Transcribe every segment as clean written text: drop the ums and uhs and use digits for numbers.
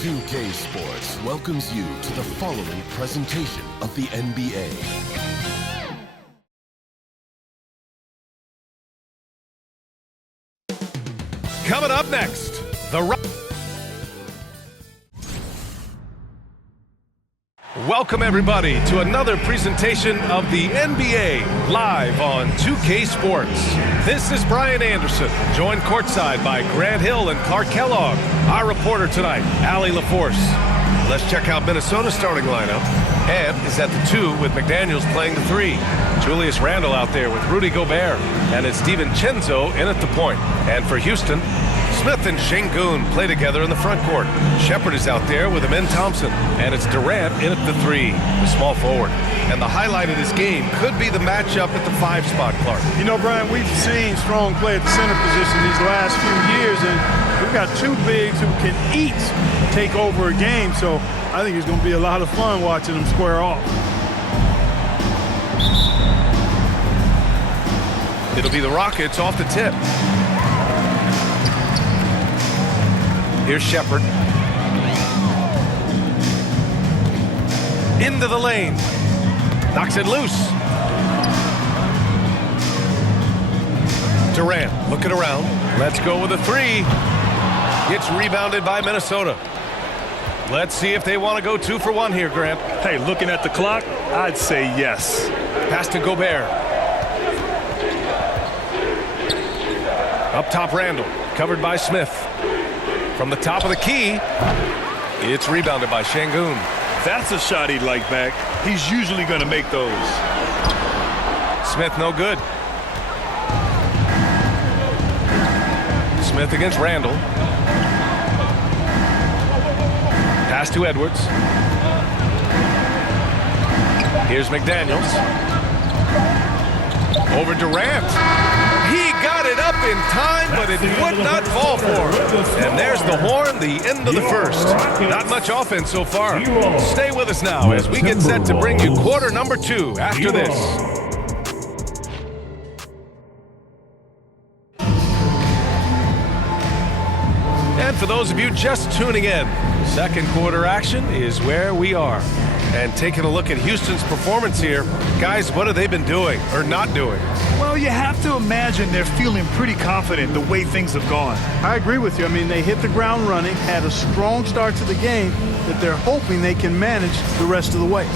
2K Sports welcomes you to the following presentation of the NBA. Coming up next, Welcome everybody to another presentation of the NBA live on 2K Sports. This is Brian Anderson, joined courtside by Grant Hill and Clark Kellogg. Our reporter tonight, Allie LaForce. Let's check out Minnesota's starting lineup. Ant is at the 2 with McDaniels playing the 3. Julius Randle out there with Rudy Gobert. And it's DiVincenzo in at the point. And for Houston, Smith and Şengün play together in the front court. Shepard is out there with Amen Thompson. And it's Durant in at the 3, the small forward. And the highlight of this game could be the matchup at the 5 spot, Clark. You know, Brian, we've seen strong play at the center position these last few years, and we've got two bigs who can each take over a game, so I think it's going to be a lot of fun watching them square off. It'll be the Rockets off the tip. Here's Shepard. Into the lane. Knocks it loose. Durant looking around. Let's go with a 3. Gets rebounded by Minnesota. Let's see if they want to go 2 for 1 here, Grant. Hey, looking at the clock, I'd say yes. Pass to Gobert. Up top, Randle. Covered by Smith. From the top of the key, it's rebounded by Şengün. That's a shot he'd like back. He's usually going to make those. Smith no good. Smith against Randle. Pass to Edwards. Here's McDaniels. Over Durant. He got it up in time, but it would not fall for him. And there's the horn, the end of the first. Not much offense so far. Stay with us now as we get set to bring you quarter number 2 after this. And for those of you just tuning in, second quarter action is where we are. And taking a look at Houston's performance here, guys, what have they been doing or not doing? Well, you have to imagine they're feeling pretty confident the way things have gone. I agree with you. I mean, they hit the ground running, had a strong start to the game that they're hoping they can manage the rest of the way.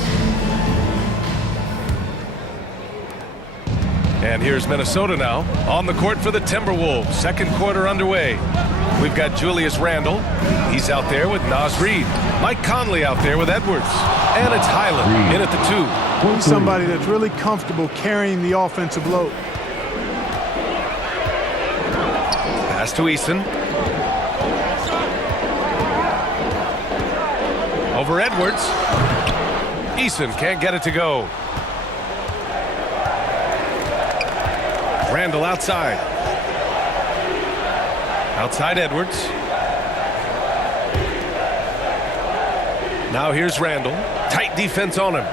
And here's Minnesota now on the court for the Timberwolves. Second quarter underway. We've got Julius Randle. He's out there with Naz Reid. Mike Conley out there with Edwards. And it's Highland in at the 2. He's somebody that's really comfortable carrying the offensive load. Pass to Eason. Over Edwards. Eason can't get it to go. Randle outside. Outside Edwards. Now here's Randle. Tight defense on him.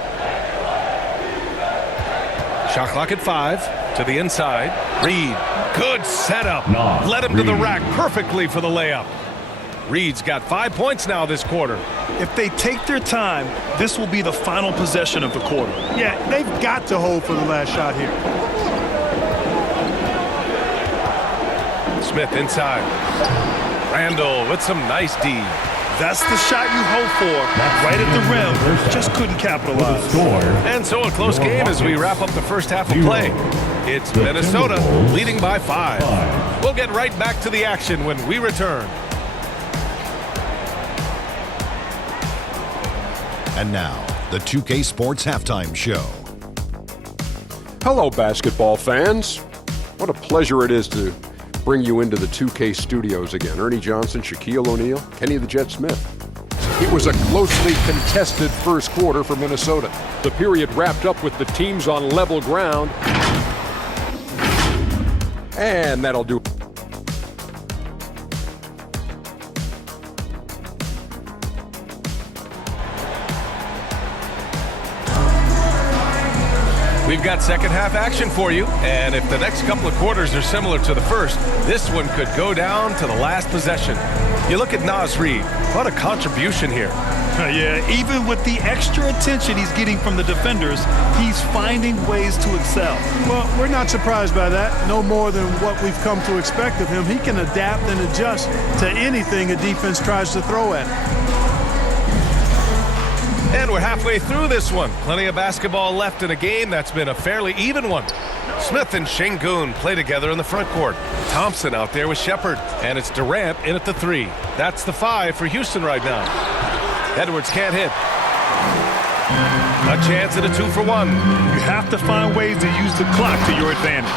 Shot clock at 5. To the inside. Reid. Good setup. Led him to the rack perfectly for the layup. Reid's got 5 points now this quarter. If they take their time, this will be the final possession of the quarter. Yeah, they've got to hold for the last shot here. Smith inside. Randle with some nice D. That's the shot you hope for. Right at the rim. Just couldn't capitalize. And so a close game as we wrap up the first half of play. It's Minnesota leading by 5. We'll get right back to the action when we return. And now, the 2K Sports Halftime Show. Hello, basketball fans. What a pleasure it is to bring you into the 2K studios again. Ernie Johnson, Shaquille O'Neal, Kenny the Jet Smith. It was a closely contested first quarter for Minnesota. The period wrapped up with the teams on level ground. And that'll do. We've got second half action for you, and if the next couple of quarters are similar to the first, this one could go down to the last possession. You look at Naz Reid, what a contribution here. Yeah, even with the extra attention he's getting from the defenders, he's finding ways to excel. Well, we're not surprised by that. No more than what we've come to expect of him. He can adapt and adjust to anything a defense tries to throw at him. And we're halfway through this one. Plenty of basketball left in a game that's been a fairly even one. Smith and Şengün play together in the front court. Thompson out there with Shepherd. And it's Durant in at the 3. That's the 5 for Houston right now. Edwards can't hit. A chance at a 2-for-1. You have to find ways to use the clock to your advantage.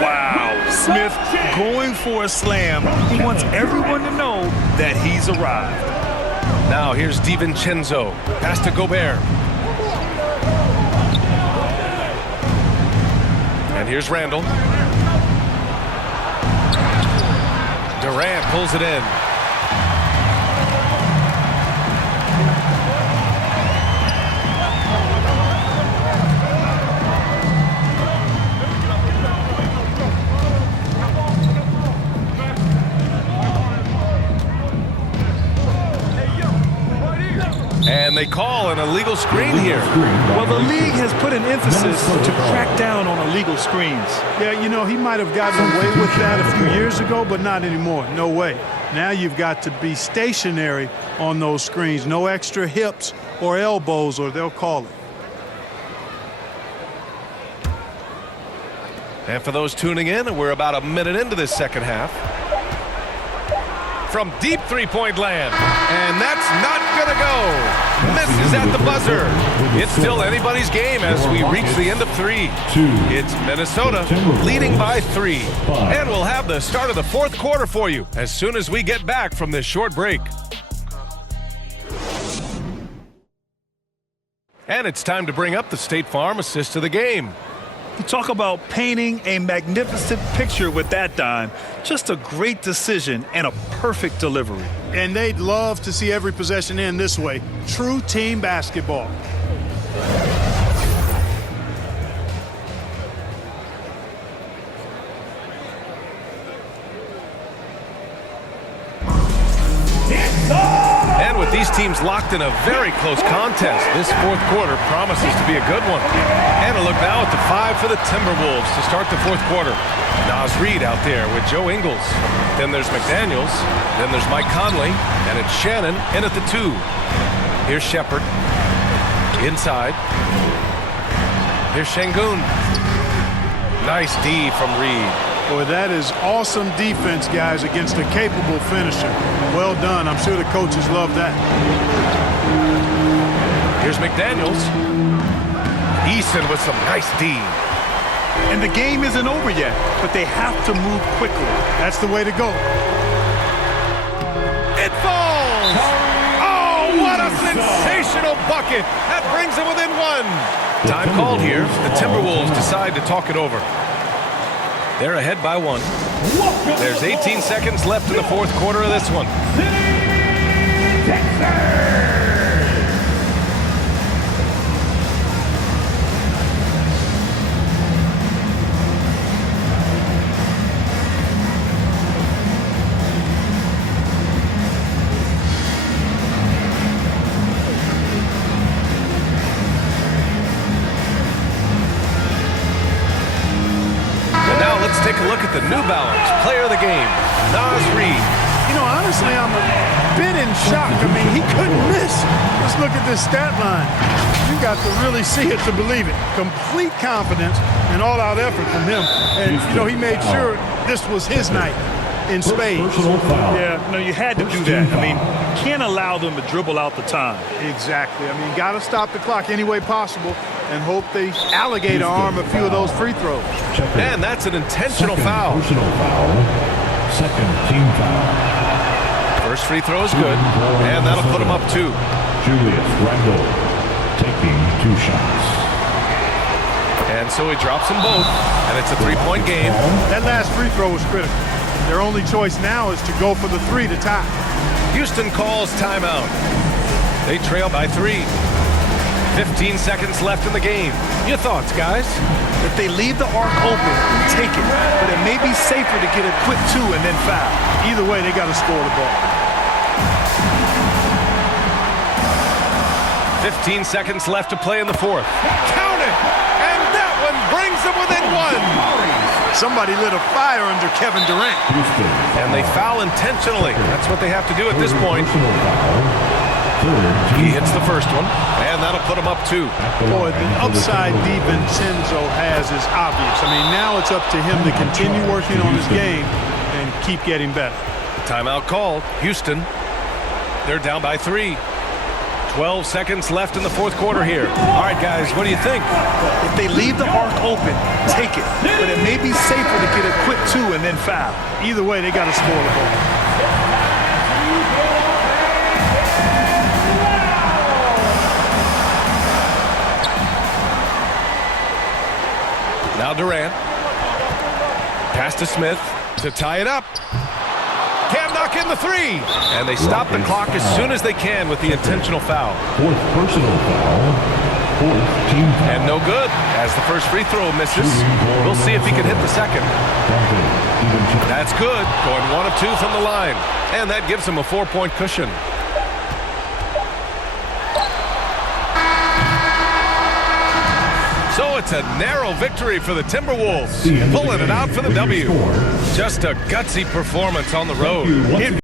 Wow. Smith going for a slam. He wants everyone to know that he's arrived. Now here's DiVincenzo. Pass to Gobert. And here's Randle. Durant pulls it in. And they call an illegal screen here. Well, the league has put an emphasis to crack down on illegal screens. Yeah, you know, he might have gotten away with that a few years ago, but not anymore. No way. Now you've got to be stationary on those screens. No extra hips or elbows, or they'll call it. And for those tuning in, we're about a minute into this second half. From deep three-point land, and that's not gonna go. Misses at the buzzer. It's still anybody's game as we reach the end of 3. It's Minnesota leading by 3. And we'll have the start of the fourth quarter for you as soon as we get back from this short break. And it's time to bring up the State Farm assist of the game. You talk about painting a magnificent picture with that dime. Just a great decision and a perfect delivery. And they'd love to see every possession end this way. True team basketball. And with these teams locked in a very close contest, this fourth quarter promises to be a good one. And a look now at the 5 for the Timberwolves to start the fourth quarter. Naz Reid out there with Joe Ingles. Then there's McDaniels. Then there's Mike Conley. And it's Shannon in at the 2. Here's Shepherd. Inside. Here's Şengün. Nice D from Reid. Boy, that is awesome defense, guys, against a capable finisher. Well done. I'm sure the coaches love that. Here's McDaniels. Eason with some nice D. And the game isn't over yet, but they have to move quickly. That's the way to go. It falls! Oh, what a sensational bucket! That brings them within 1. Time called here. The Timberwolves decide to talk it over. They're ahead by 1. There's 18 seconds left in the fourth quarter of this one. Take a look at the New Balance player of the game, Naz Reid. You know, honestly, I'm a bit in shock. I mean, he couldn't miss. Let's look at this stat line. You got to really see it to believe it. Complete confidence and all-out effort from him. And, you know, he made sure this was his night in spades. Yeah, no, you had to do that. I mean, you can't allow them to dribble out the time. Exactly. I mean, you got to stop the clock any way possible and hope they alligator arm a few of those free throws. And that's an intentional foul. Personal foul. Second team foul. First free throw is good, and that'll put him up 2. Julius Randle taking 2 shots. And so he drops them both, and it's a 3-point game. That last free throw was critical. Their only choice now is to go for the 3 to tie. Houston calls timeout. They trail by 3. 15 seconds left in the game. Your thoughts, guys? If they leave the arc open, take it. But it may be safer to get a quick 2 and then foul. Either way, they got to score the ball. 15 seconds left to play in the fourth. Count it! And that one brings them within 1. Somebody lit a fire under Kevin Durant. And they foul intentionally. That's what they have to do at this point. He hits the first one, and that'll put him up 2. Boy, the upside DiVincenzo has is obvious. I mean, now it's up to him to continue working on his game and keep getting better. Timeout called. Houston, they're down by 3. 12 seconds left in the fourth quarter here. All right, guys, what do you think? If they leave the arc open, take it. But it may be safer to get a quick 2 and then foul. Either way, they got to score the ball. Now Durant. Pass to Smith to tie it up. Can't knock in the 3. And they stop the clock as soon as they can with the intentional foul. Fourth personal foul. Fourth team foul. And no good as the first free throw misses. We'll see if he can hit the second. That's good. Going 1 of 2 from the line. And that gives him a 4-point cushion. So it's a narrow victory for the Timberwolves, pulling it out for the W. Just a gutsy performance on the road.